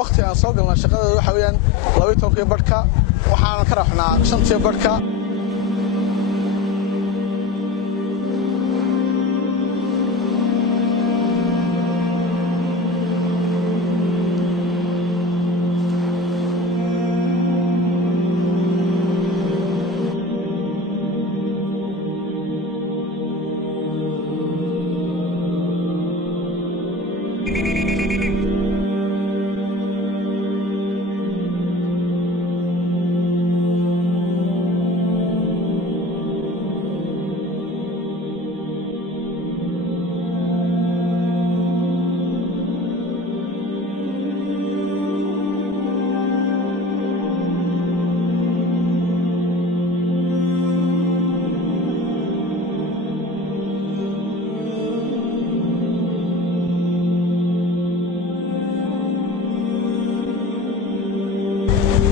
waqti aan soo galnaa shaqada waxa weeyaan 12 barka waxaan ka raxnaa 5 barka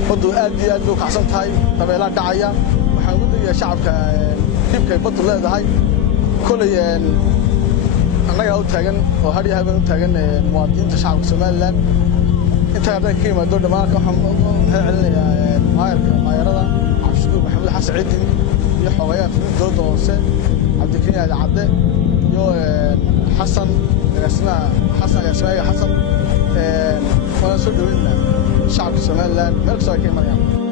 بدو aad u kacsan tahay dabeelaha dhacaya waxaan ugu digayaa shacabka dibka badu leedahay kulayeen annaga u taagan oo har yahay u taagan muwaadiniinta shacabka Soomaaliland inta ay ka yimaado dhamaanka waxaan helinayaa maayarada Cabshuur Maxamed Xasan Ciidin iyo xogayaha dowladda hoose Cabdikariin Cadde iyo Xasan Xasan waan soo dhaweynaa shacabka Soomaaliland meel kasta ay ka imanayaan